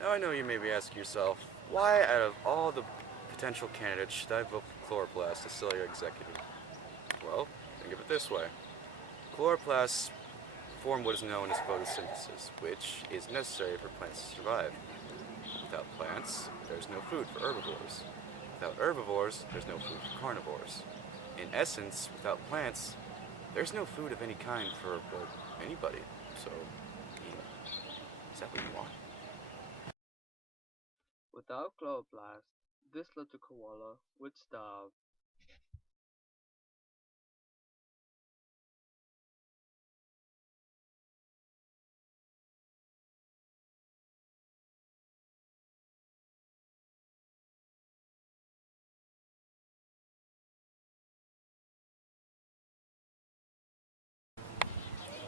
Now I know you may be asking yourself, why out of all the potential candidates should I vote for Chloroplast as cellular executive? Well, think of it this way. Chloroplasts form what is known as photosynthesis, which is necessary for plants to survive. Without plants, there's no food for herbivores. Without herbivores, there's no food for carnivores. In essence, without plants, there's no food of any kind for anybody. So, is that what you want? Without chloroplast, this little koala would starve.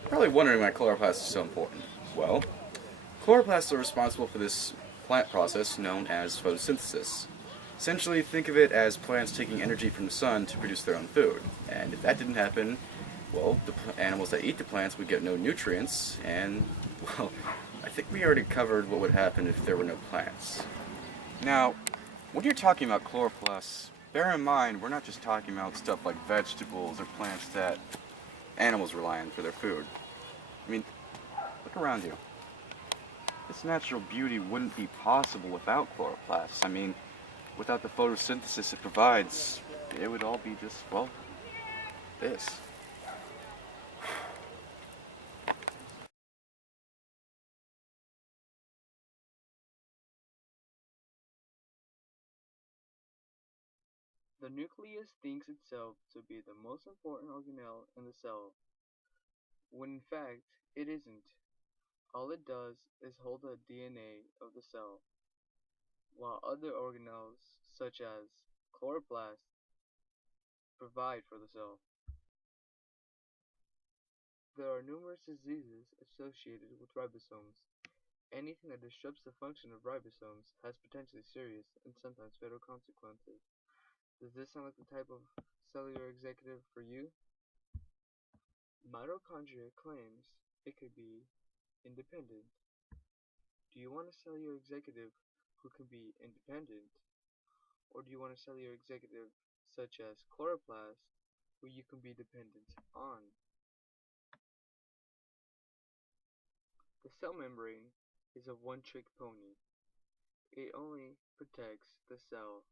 Probably wondering why chloroplasts is so important. Well, chloroplasts are responsible for this plant process known as photosynthesis. Essentially, think of it as plants taking energy from the sun to produce their own food. And if that didn't happen, well, the animals that eat the plants would get no nutrients, and, well, I think we already covered what would happen if there were no plants. Now, when you're talking about chloroplasts, bear in mind we're not just talking about stuff like vegetables or plants that animals rely on for their food. I mean, look around you. This natural beauty wouldn't be possible without chloroplasts. I mean, without the photosynthesis it provides, it would all be just, well, this. The nucleus thinks itself to be the most important organelle in the cell, when in fact it isn't. All it does is hold the DNA of the cell, while other organelles, such as chloroplasts, provide for the cell. There are numerous diseases associated with ribosomes. Anything that disrupts the function of ribosomes has potentially serious and sometimes fatal consequences. Does this sound like the type of cellular executive for you? Mitochondria claims it could be independent. Do you want a cellular executive who can be independent? Or do you want a cellular executive such as chloroplast who you can be dependent on? The cell membrane is a one-trick pony. It only protects the cell.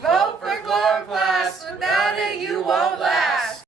Vote for Chloroplast. Without it, you won't